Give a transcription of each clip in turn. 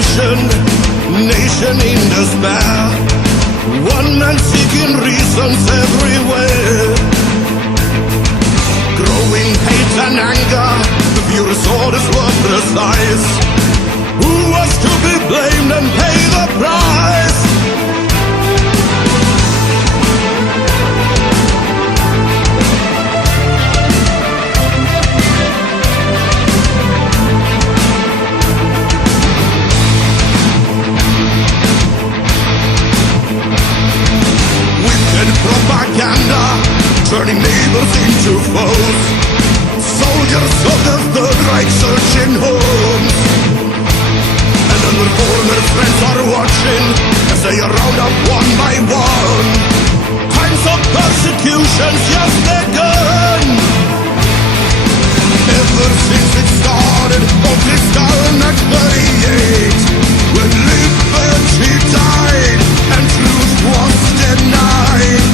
depression, nation in despair. One man seeking reasons everywhere. Growing hate and anger, the furious orders were precise. Who was to be blamed and pay the price? Propaganda, turning neighbors into foes. Soldiers of the Third Reich searching homes. And then their former friends are watching as they are round up one by one. Times of persecution's just begun. Ever since it started on Kristallnacht 38, when liberty died and truth was denied.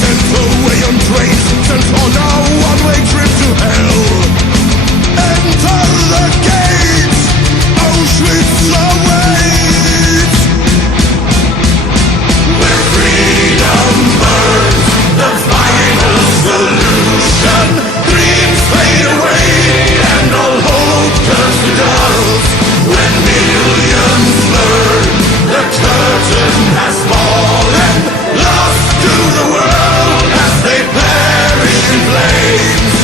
Sent away on trains, sent on a one-way trip to hell. Enter the gates, Auschwitz awaits. Where freedom burns, the final solution. Dreams fade away and all hope turns to dust. When millions learn the curtain has fallen, lost to the world as they perish in flames.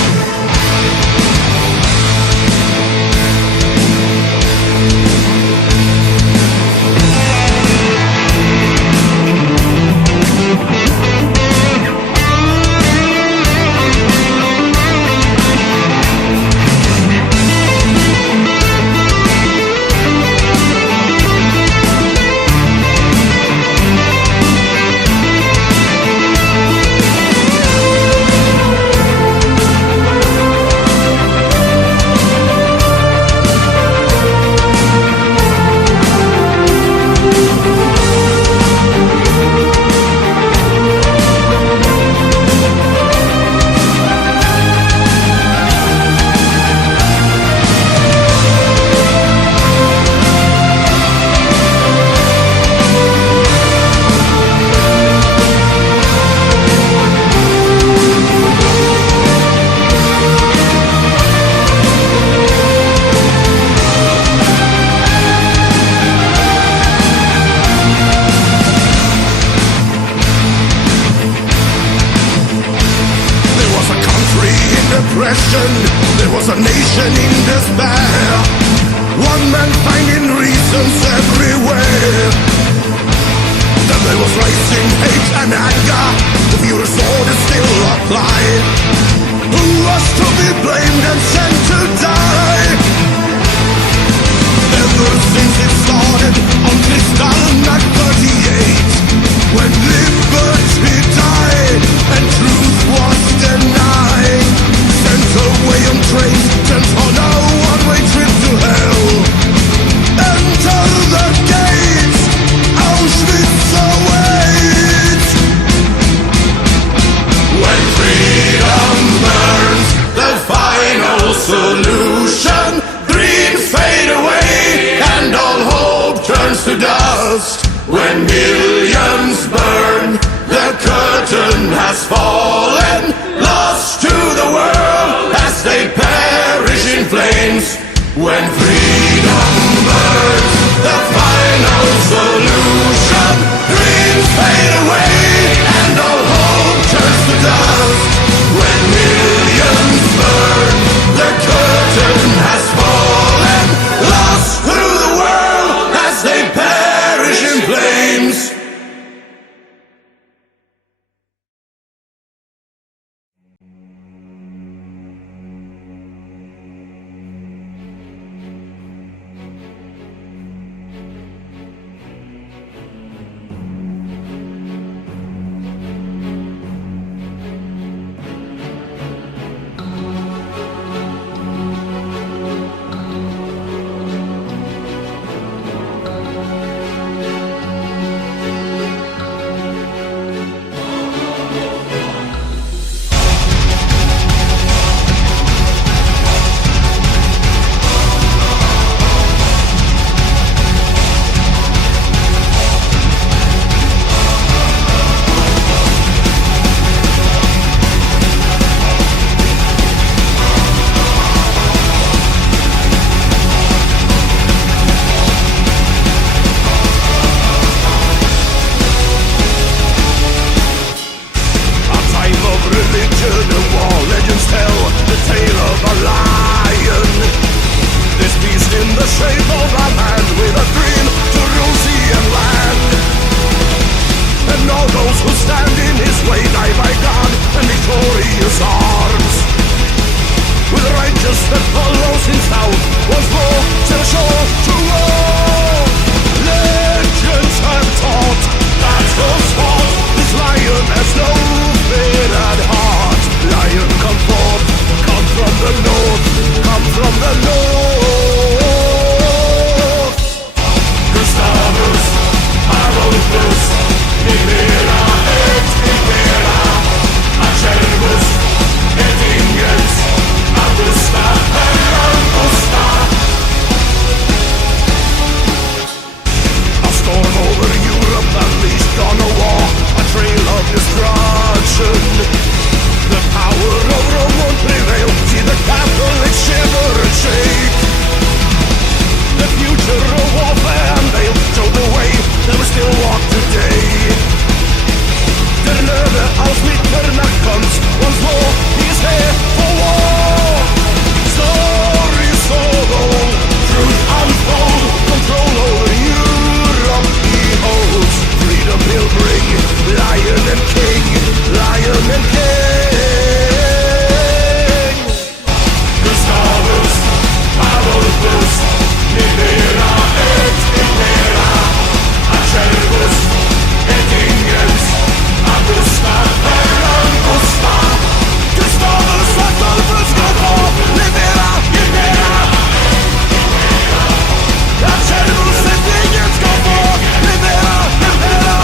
There was a nation in despair. One man finding reasons everywhere. Then there was rising hate and anger. The furious orders still apply. Who was to be blamed and sent to die? Ever since it started on Kristallnacht 38, when liberty died and truth was denied. Sent away on trains, sent on a one-way trip to hell. Enter the gates, Auschwitz awaits. When freedom burns, the final solution. Dreams fade away and all hope turns to dust. When millions burn, the curtain has fallen. Lost to the world as they perish in flames. When freedom burns, the final solution. Dreams fade away and all hope turns to dust. When millions burn, the curtain has fallen. Lost to the world as they perish in flames. course that follows in south was war, till shore to war. Legends have taught battles fought. This lion has no fear at heart. Lion come forth, come from the north, come from the north. Gustavus, Adolphus, Nivera et Impera, Acervus et Ingens, Augusta et Augusta. A storm over Europe unleashed on a war, a trail of destruction. The power of Rome won't prevail. See the Catholics shiver and shake. The future of warfare unveiled. Show the way that we still walk today. Der Löwe aus Mitternacht comes once more. He is here for war. Stories so old, truth unfold. Control over Europe he holds. Freedom he'll bring. Lion and king, lion and king. Gustavus, Adolphus, Nivera et Impera, Acervus et Ingens, Augusta et Augusta. Gustavus, Adolphus, come on, Nivera, Impera, Acervus et Ingens, come on, Nivera, Impera.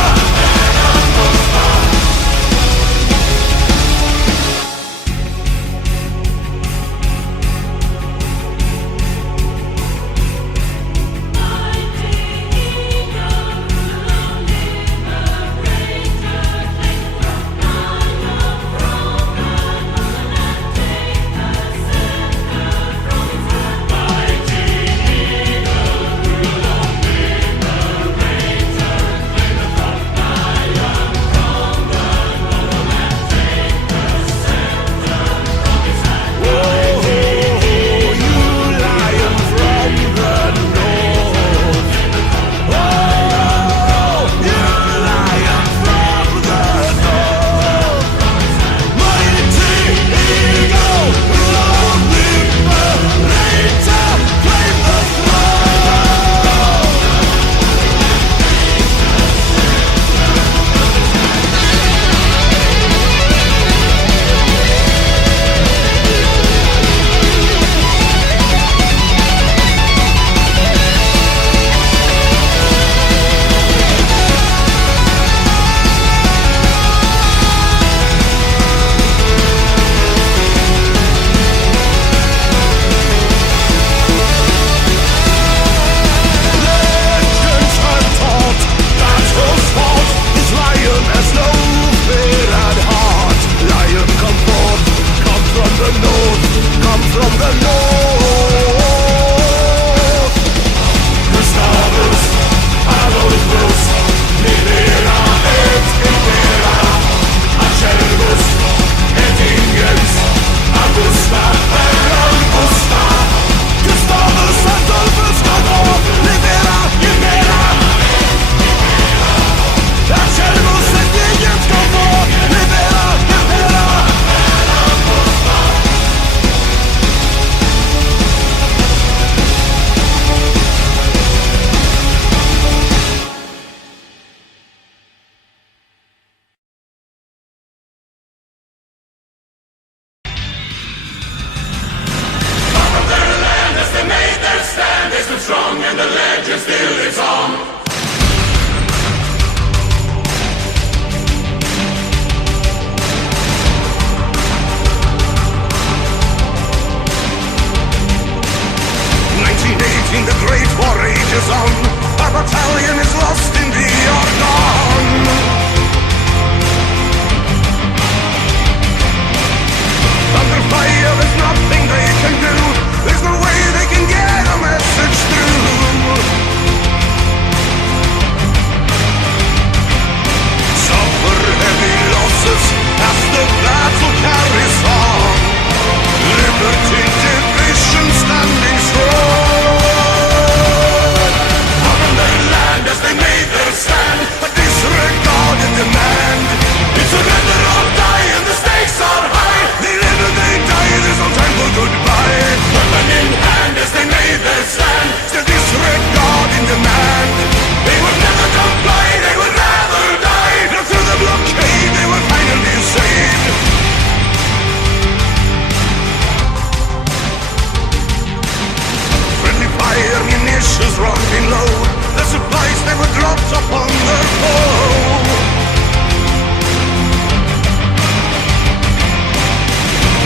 upon their foe.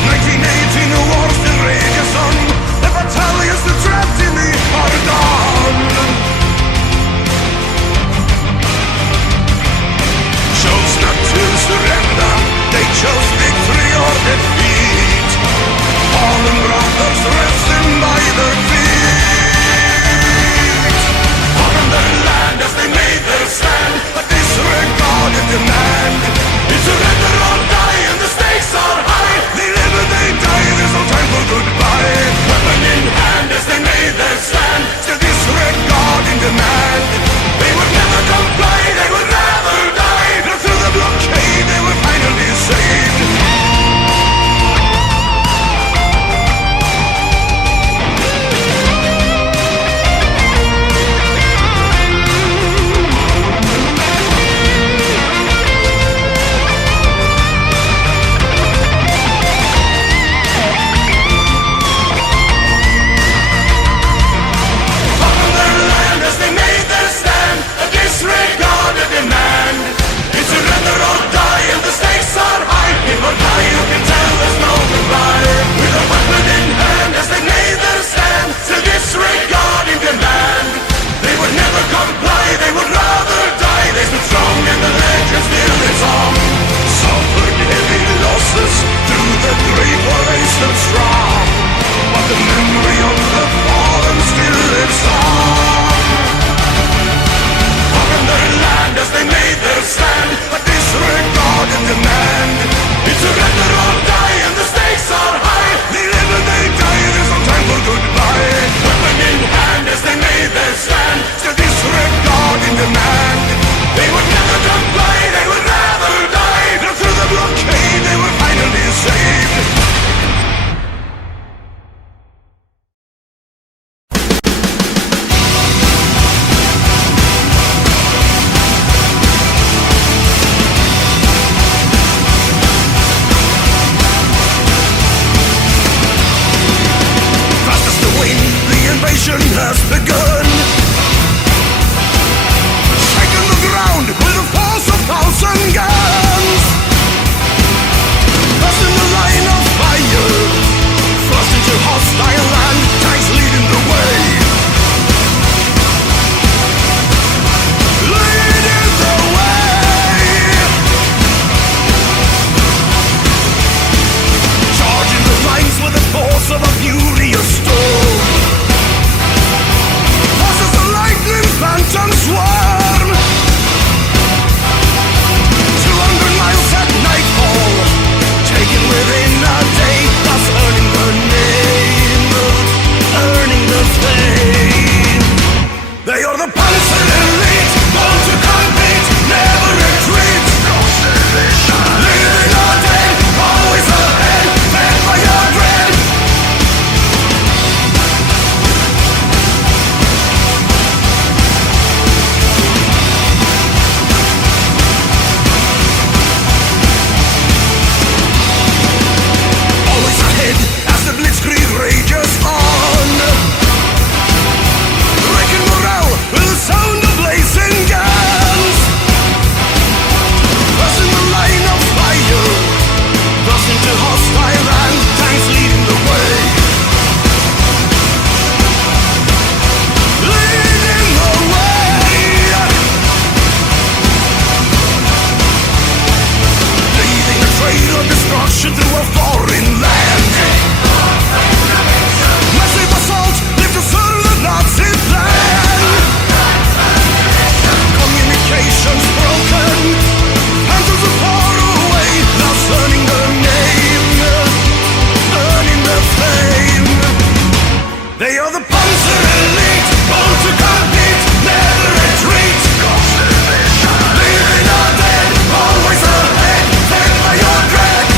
1918, the war still rages on. The battalions are trapped in the Argonne. Chose not to surrender, they chose victory or defeat. Fallen brothers resting by their feet. On their land as they made their stand, a disregarded demand. It's surrender or die and the stakes are high. They live and they die, there's no time for goodbye. Weapon in hand as they made their stand, still disregarding demand. They would never comply, they would rather die. But through the blockade they were finally saved. Has begun. Shaking the ground with the force of 1,000 guns. Thrust in the line of fire, thrust into hostile land, tanks leading the way. Leading the way. Charging the lines with the force of a furious storm. Phantom swarm. 200 miles at nightfall, taken within a day, thus earning the name, earning the fame. They are the Panzer elite, born to compete, never retreat. Living or dead, always ahead, fed by your dread. Through a foreign land, massive assault, live to serve the Nazi plan. Communications broken, hands are far away, thus earning the name, earning the fame. They are the Panzer elite, born to compete, never retreat. Living or dead, always ahead, fed by your dread.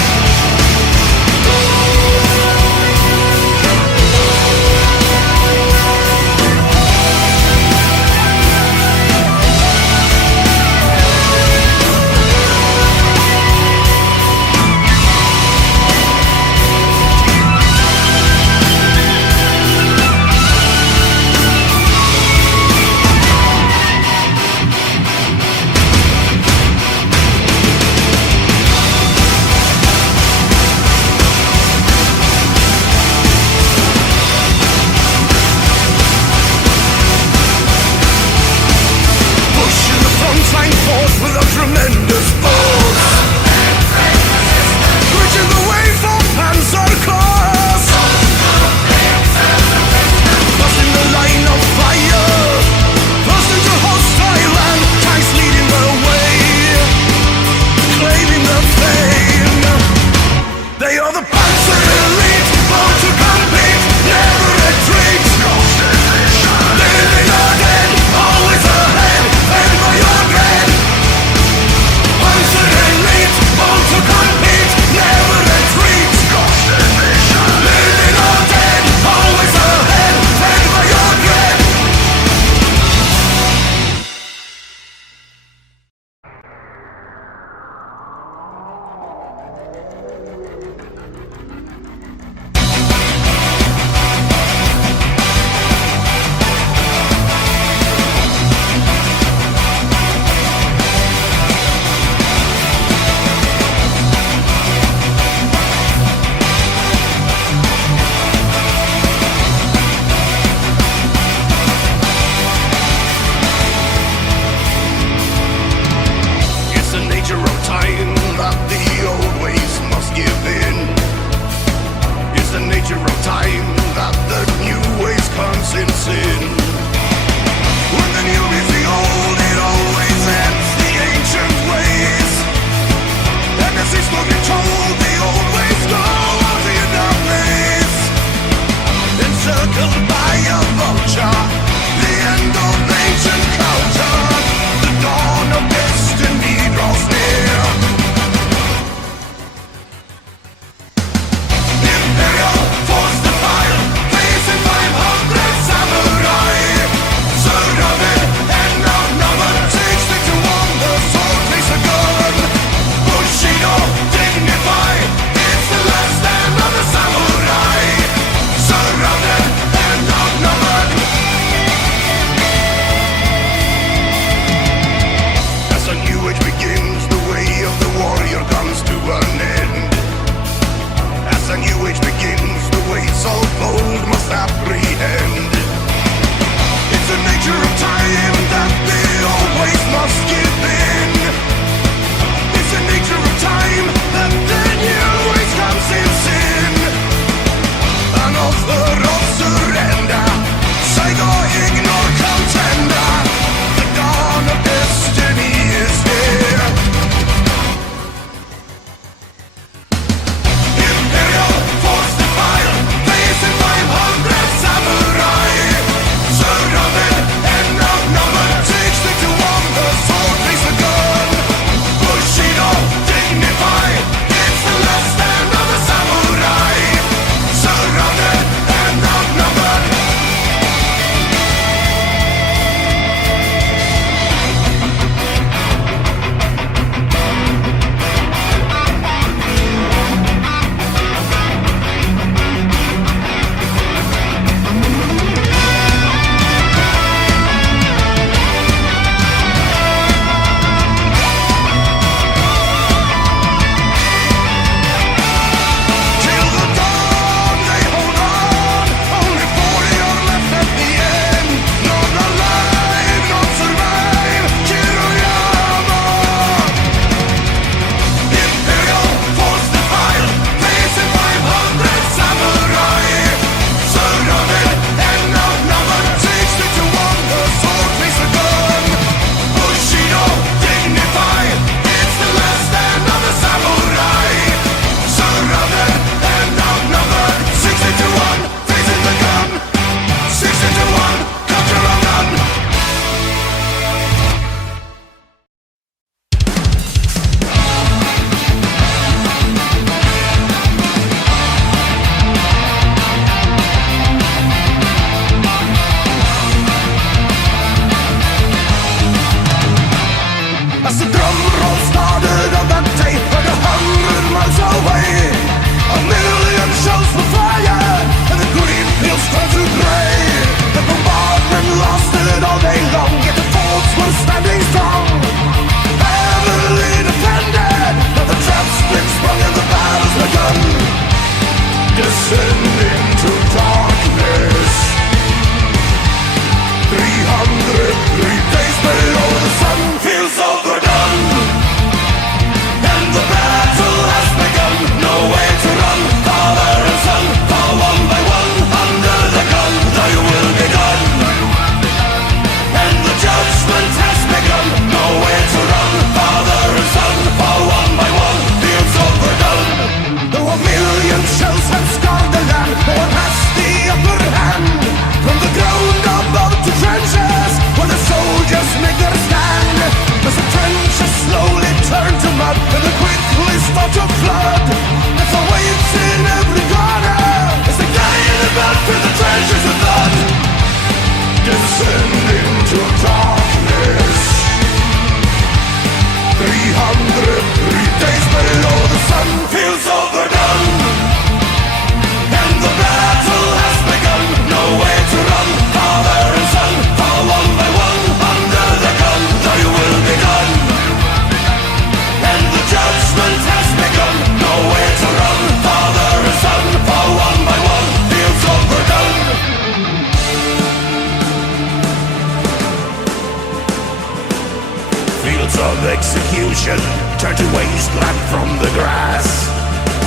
execution, turn to wasteland from the grass.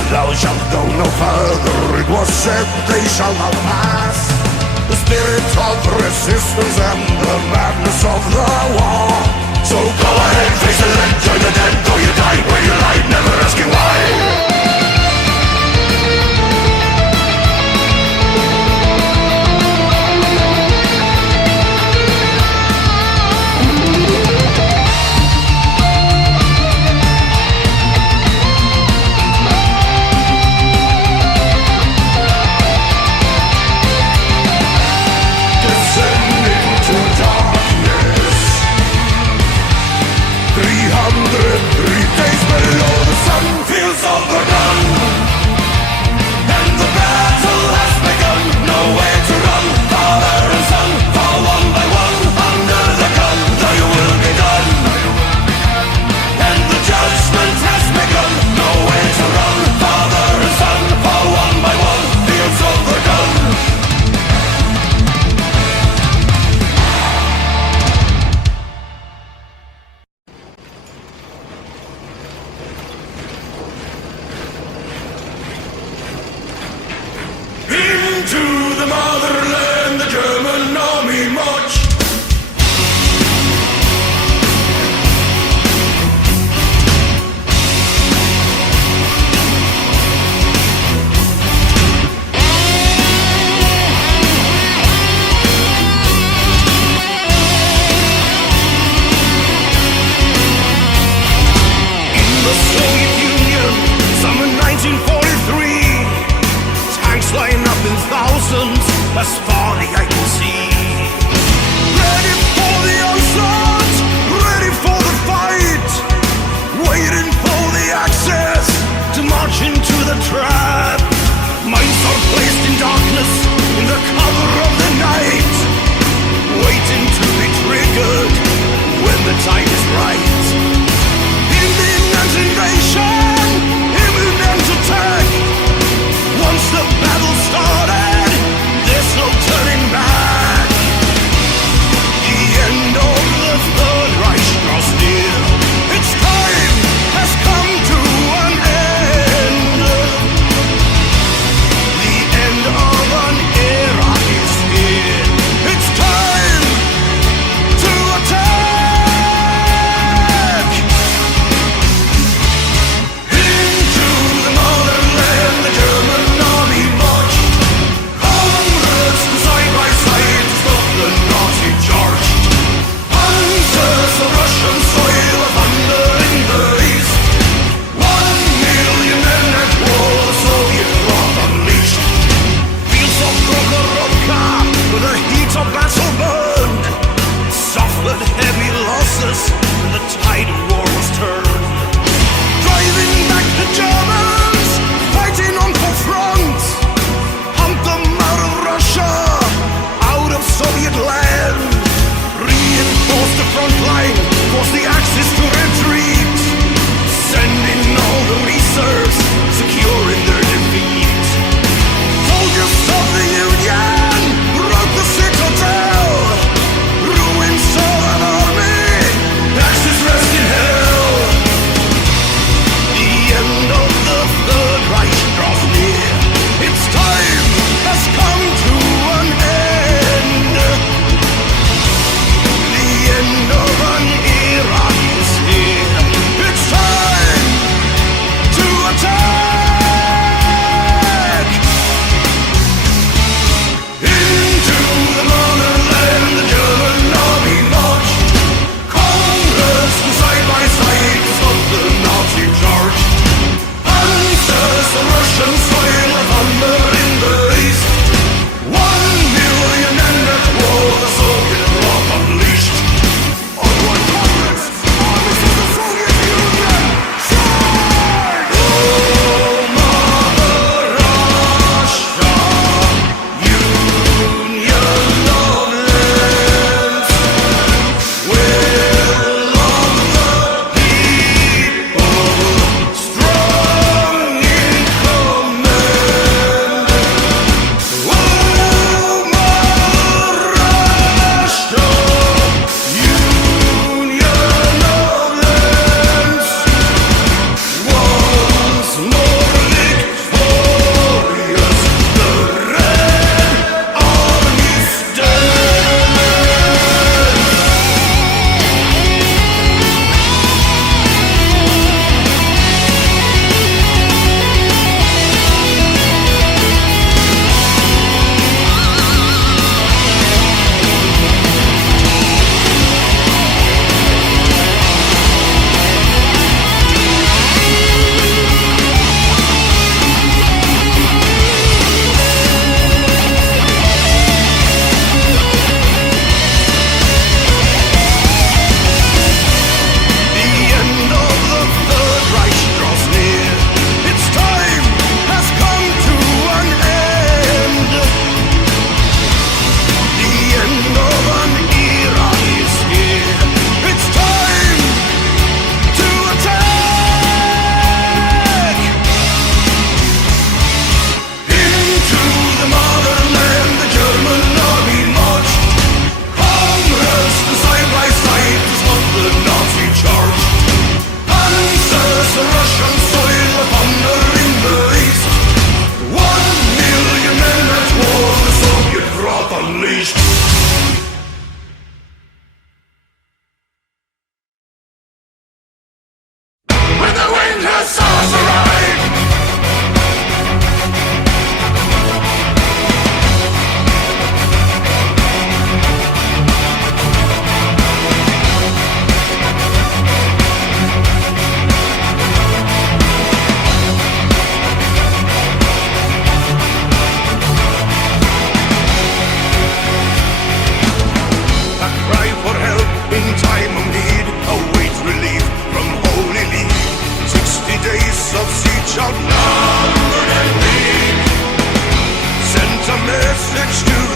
Thou shalt go no further, it was said they shall not pass. The spirit of resistance and the madness of the war. So go ahead, face it and join the dead, though you die where you lie, never asking why. Into the motherland, the German army march. In the Soviet Union, summer 1943, tanks line up in thousands as far the eye can see. Ready for the onslaught, ready for the fight, waiting for the access to march into the trap. Minds are placed in darkness in the cover of the night, waiting to be triggered when the time is right. Imminent invasion, imminent attack. Once the battle started, there's no turning back. The end of the Third Reich draws near. Its time has come to an end.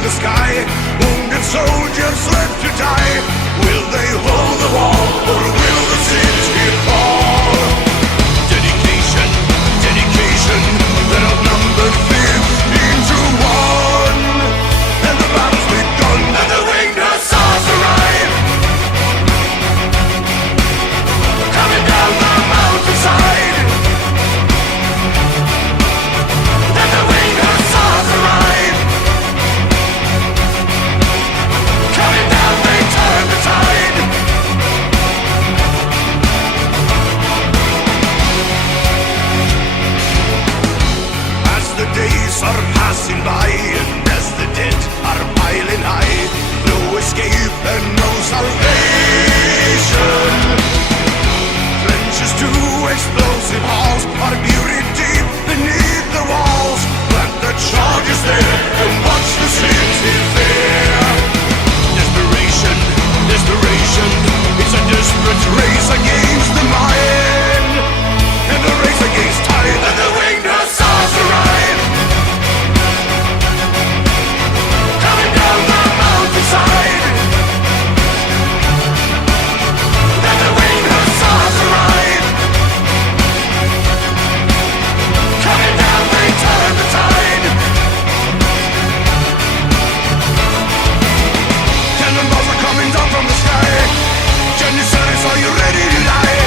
the sky. Wounded soldiers left to die. Will they hold the wall, or will the city fall? Dedication, dedication, that outnumbered 15 to 1. And the battle's begun, and the winged hussars arrive. Coming down the mountainside. And the winged hussars arrive. Coming down, they turn the tide. As the days are passing by, and as the dead are piling high, no escape and no salvation. Trenches to explosive halls are buried deep beneath the walls. Plant the charges there and watch the city fair. Desperation, desperation, it's a desperate race against the mind, and a race against time, and the winged hussars arrive. Coming down the mountainside. And the winged hussars arrive. Coming down, they turn the tide. Cannonballs are coming down from the sky. Janissaries, are you ready to die?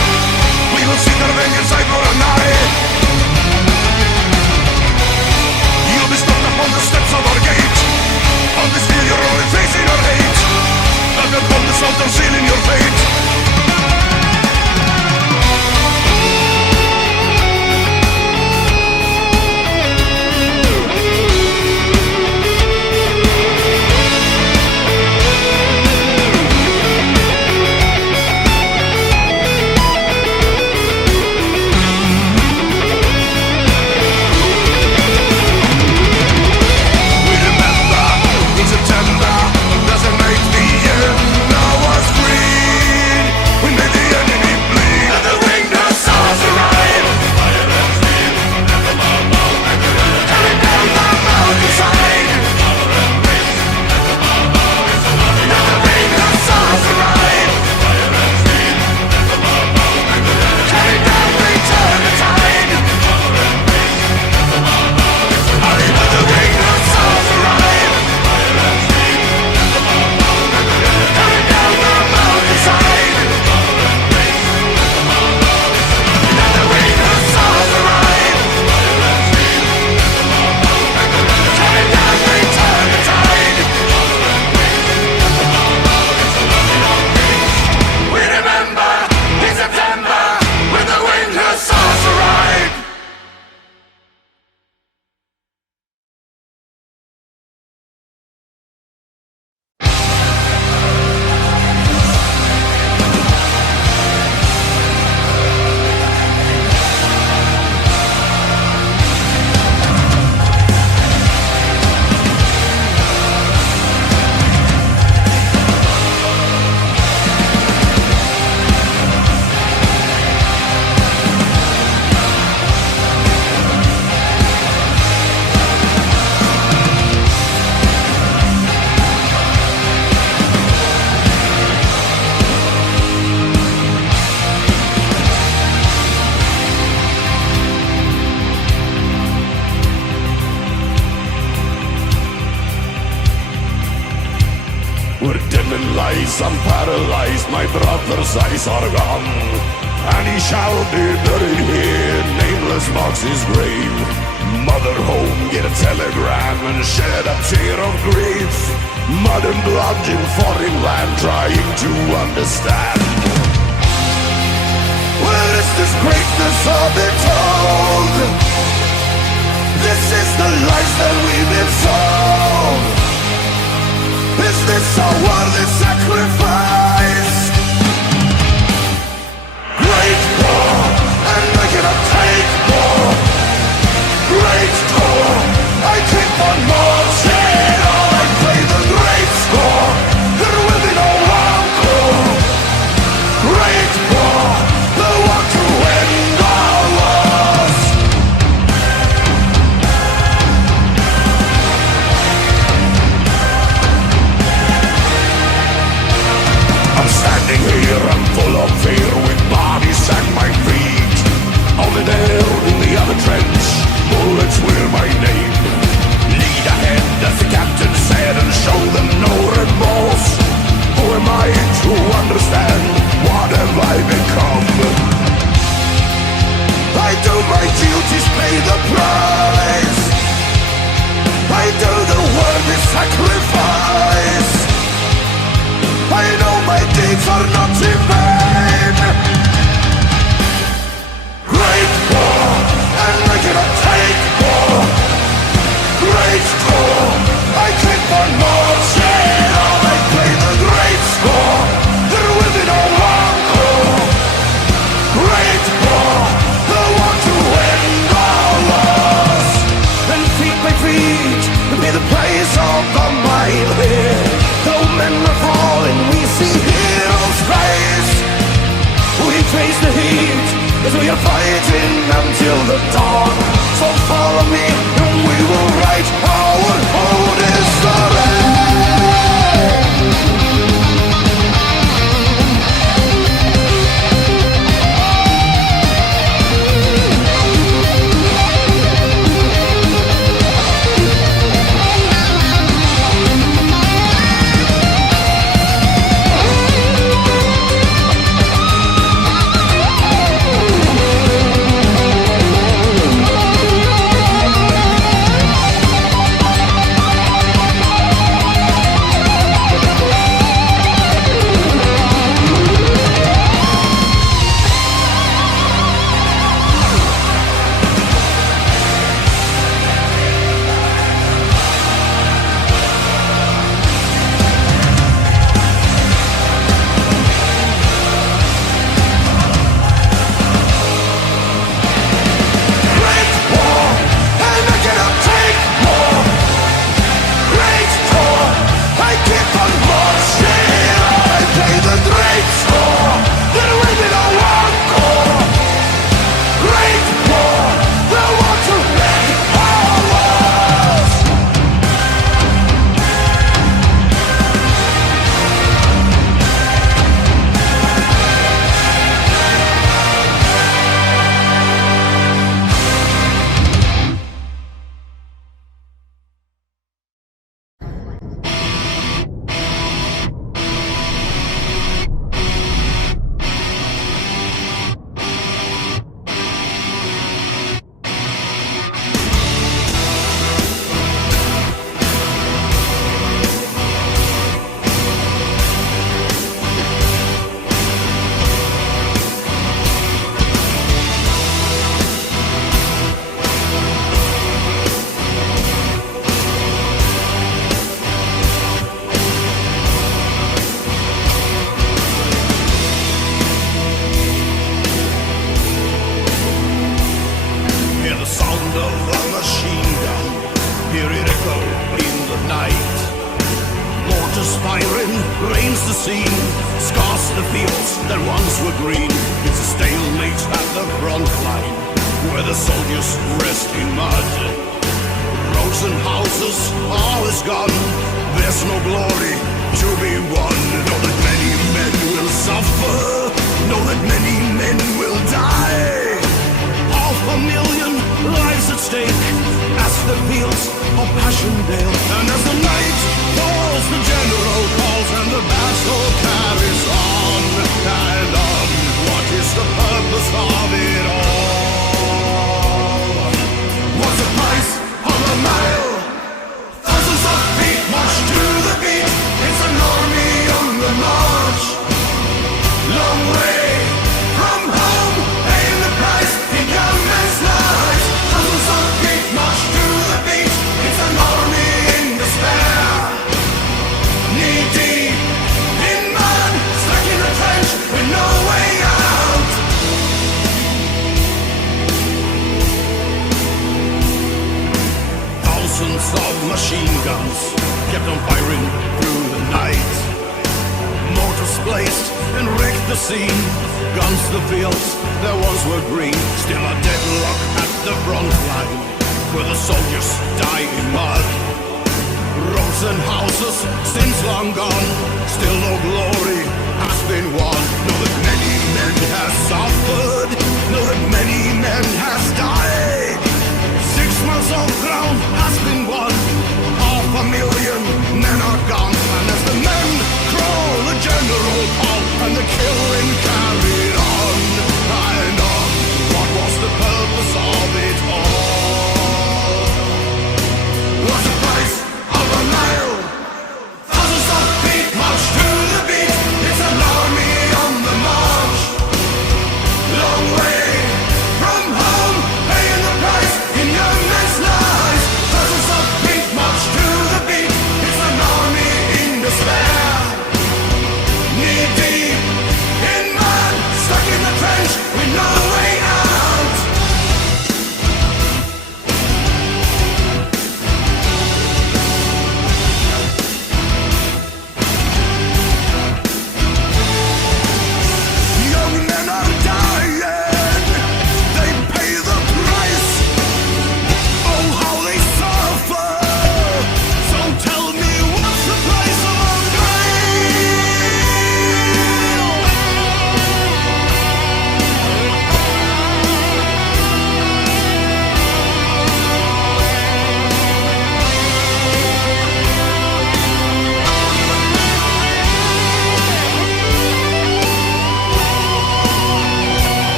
We will see their vengeance eye for an eye. You'll be stopped upon the steps of our gate. On this field you're only facing your hate. But upon the salt and sealing your fate. We remember in September, there's a night the end now was green. We made the enemy bleed, and the winged hussars arrive. Coming down the mountainside. And the winged hussars arrive. Coming down, they turn the tide. And the winged hussars arrive. Coming down the mountainside. And the winged hussars arrive. Coming down, they turn the tide. We remember in September when the winged hussars arrived. We're dim in lies, I'm paralyzed, my brother's eyes are gone. And he shall be buried here, nameless marks his grave. Mother home, get a telegram and shed a tear of grief. Mud and blood in foreign land, trying to understand. Where is this greatness of it told? This is the life that we've been sold. Is this a worthy sacrifice? Great war, and I cannot take more. Great war, I keep on marching on. I play the great score. There will be no encore. Great war, the one to end all wars. of a mile here. Though men are falling, we see heroes rise. We face the heat as we are fighting until the dawn. So follow me and we will right our own history.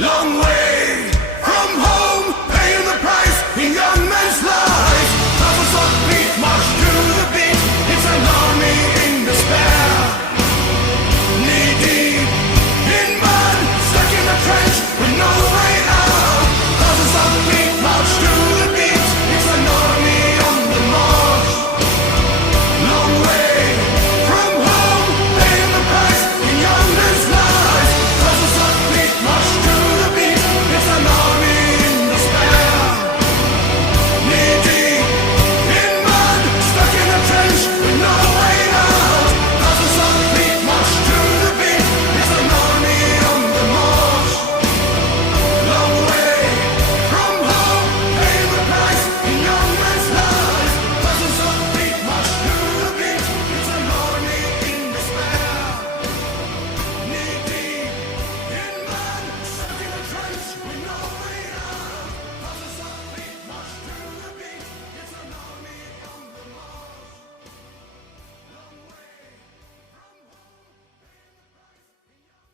long way from home, paying the price in young men's lives. Thousands of feet march to the beat. It's an army in despair, knee deep in mud, stuck in a trench with no way out. Thousands of feet march to the beat. It's an army on the march, long way from home, paying the price in young men's lives. Thousands of feet march to the beat. It's an army in despair, knee deep in mud, stuck in a trench with no way out. Thousands of feet march to the beat. It's an army on the march, long way from home, paying the price in young men's lives. Thousands of feet march to the beat. It's an army in despair, knee deep in mud, stuck in a trench with no way out. Thousands of feet march to the beat. It's an army on the march, long way from home, paying the price in young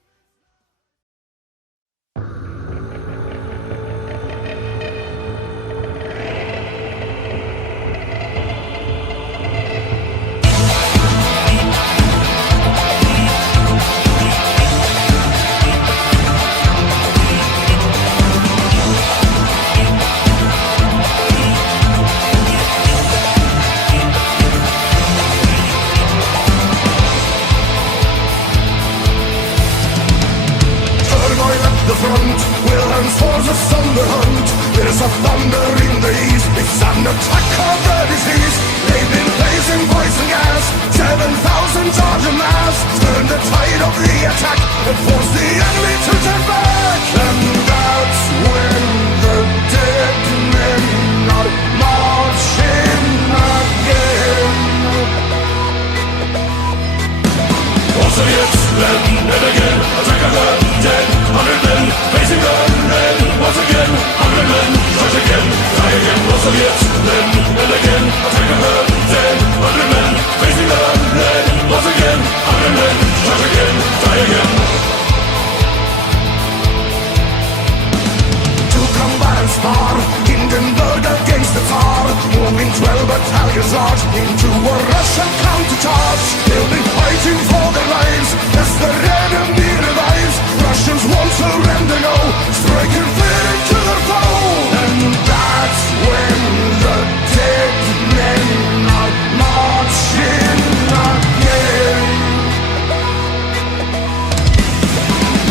men's lives. Turmoil at the front, Wilhelm's forces on the hunt. There's a thunder in the east, it's an attack of the disease. They've been blazing poison gas, 7,000 Georgian mass. Turn the tide of the attack and force the enemy to turn back. And that's when the dead men are marching again. All Soviets, then and again, attack of the dead. 100 men facing the red. Once again, 100 men charge again, die again. All Soviets, then and again, attack of the dead. 100 men facing the red. Once again, 100 men charge again, die again. To combat and spar, Hindenburg against the Tsar, moving 12 battalions large into a Russian countercharge. They'll be fighting for their lives as the enemy revives. Russians won't surrender, no, striking fear into their foe. And that's when the dead men are marching again.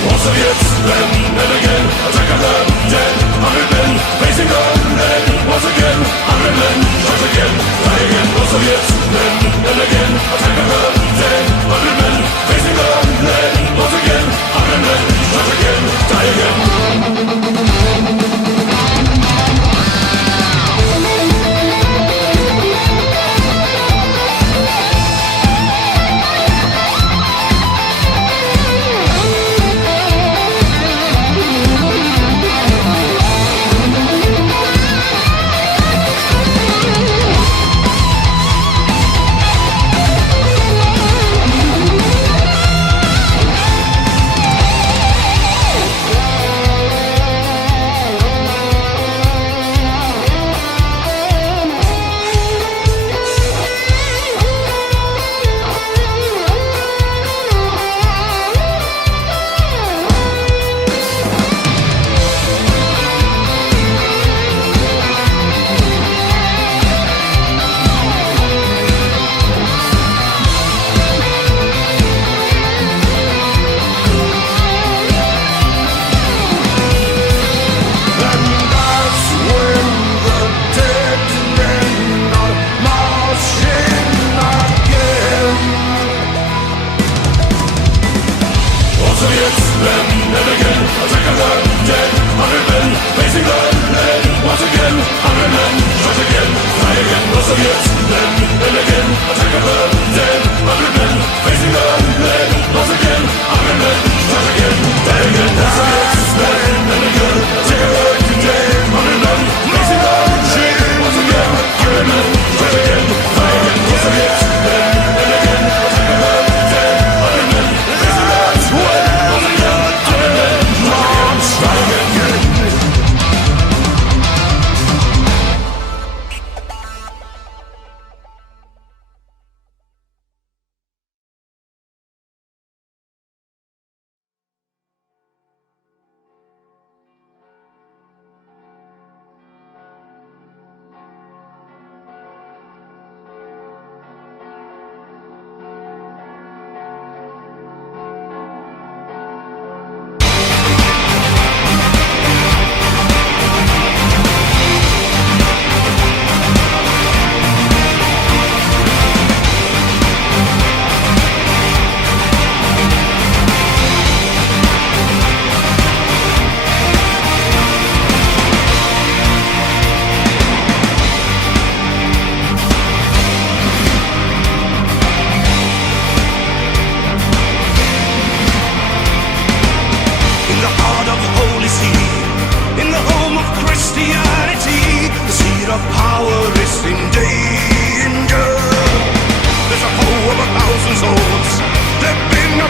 All Soviets, then and again, attack of the dead. 100 men facing the red. Once again, 100 men charge again, die again. All Soviets, then and again, attack of the dead. 100 men facing the red. Once again, 100 men charge again, die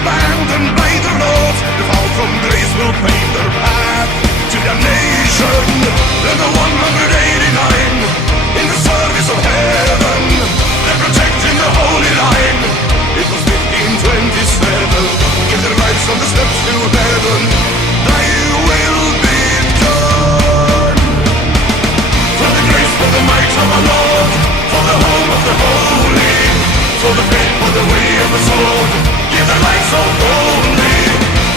abandoned by the Lord, the fall from grace will pave their path to damnation. They're the 189 in the service of heaven. They're protecting the holy line. It was 1527. Give their lives on the steps to heaven. Thy will be done. For the grace, for the might of our Lord, for the home of the holy, for the faith, for the way of the sword, give their lives so boldly.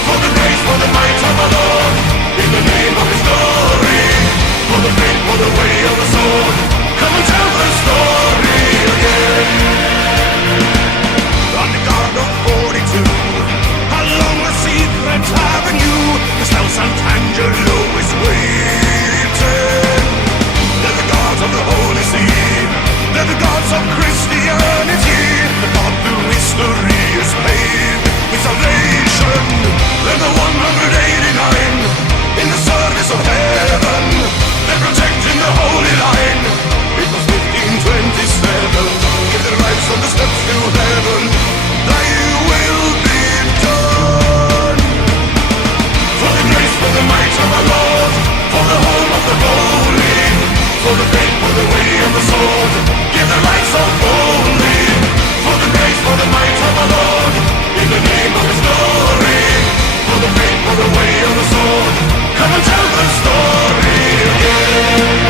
For the grace, for the might of our Lord, in the name of His glory, for the faith, for the way of the sword, come and tell the story again. On the Garden of 42, along the secret avenue, the South Sant'Angelo is waiting. They're the gods of the Holy See, they're the gods of Christianity, the God through history is made with salvation. They're the 189 in the service of heaven. They're protecting the holy line. It was 1527. Give their lives on the steps to heaven. Thy will be done. For the grace, for the might of our Lord, for the home of the holy, for the faith, for the way of the sword, give their lives so boldly. For the grace, for the might of our Lord, in the name of His glory, for the faith, for the way of the sword, come and tell the story again.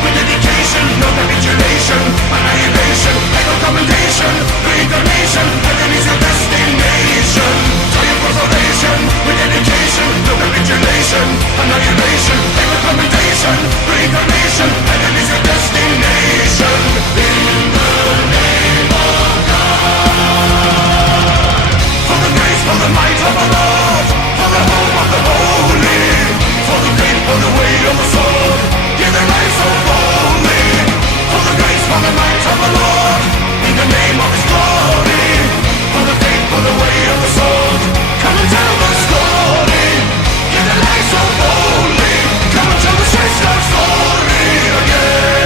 With dedication, no capitulation, annihilation, ego commendation, reincarnation, heaven is your destination. Triumph for salvation, with dedication, no capitulation, annihilation, ego commendation, reincarnation, heaven is your destination. In the name of God. For the grace, for the might of our Lord, for the home of the holy, for the faith, for the way of the sword, give their lives so boldly. For the grace, for the might of the Lord, in the name of His glory, for the faith, for the way of the sword, come and tell the story. Give their lives so boldly, come and tell the strange love story again.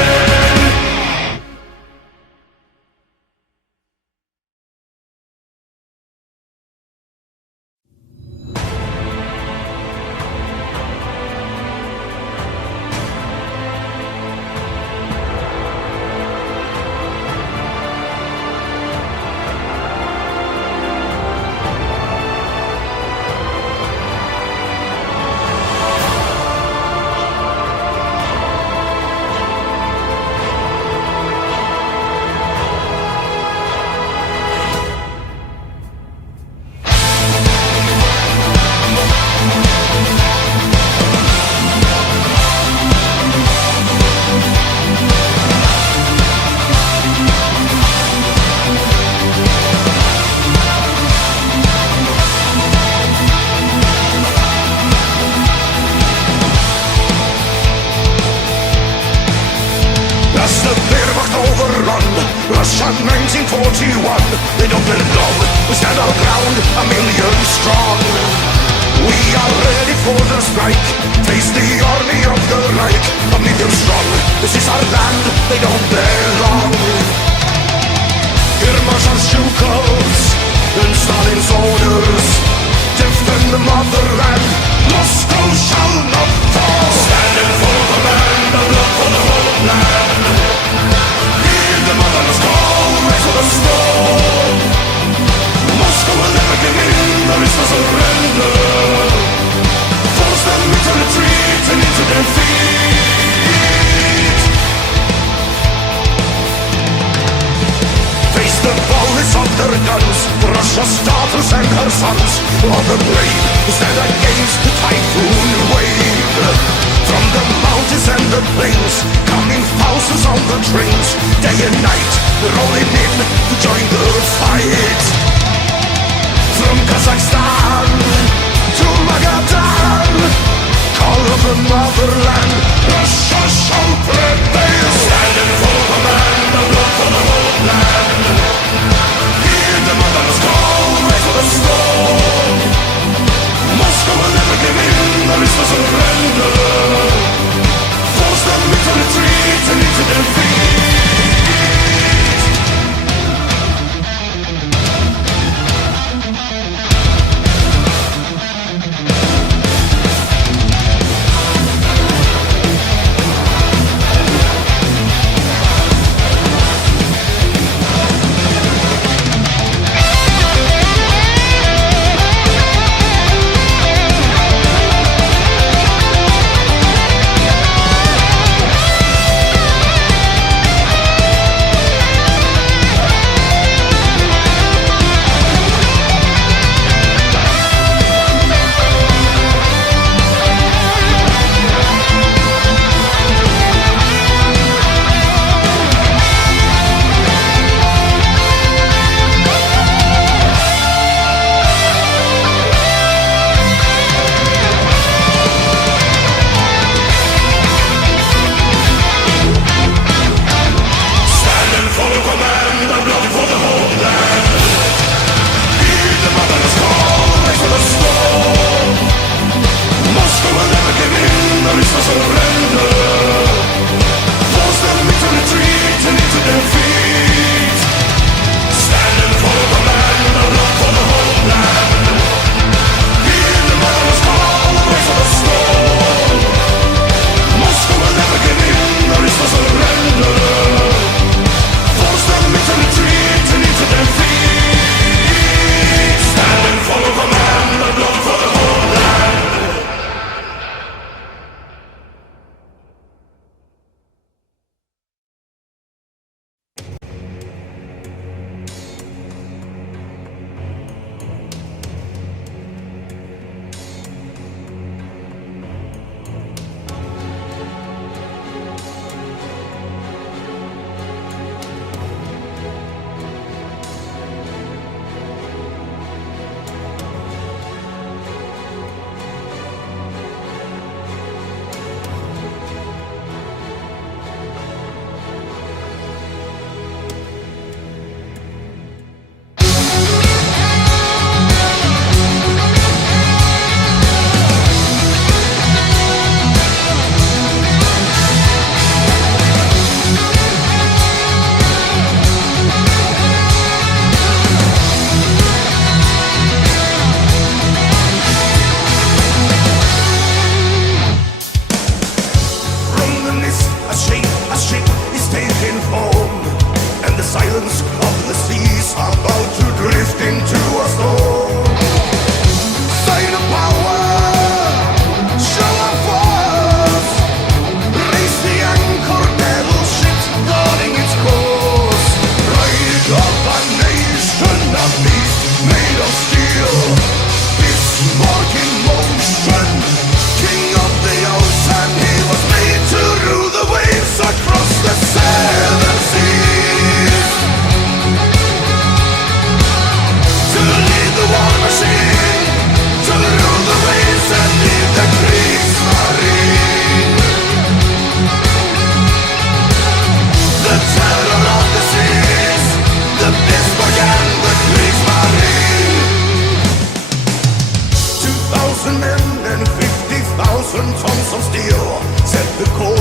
Russia 1941, they don't belong. We stand our ground, a million strong. We are ready for the strike. Face the army of the Reich, a million strong. This is our land, they don't belong. Here march our Shukovs and Stalin's orders. Defend the motherland, Moscow shall not fall. Standing for the land, a blood for the homeland. Hear the mother's call, raise with a storm. Moscow will never give in, there is no surrender. Force them into retreat and into defeat. Face the bullets of their guns, Russia's daughters and her sons. All the brave who stand against the typhoon wave. From the mountains and the plains, coming thousands on the trains. Day and night, rolling in to join the fight. From Kazakhstan to Magadan. 1,000 tons of steel set the course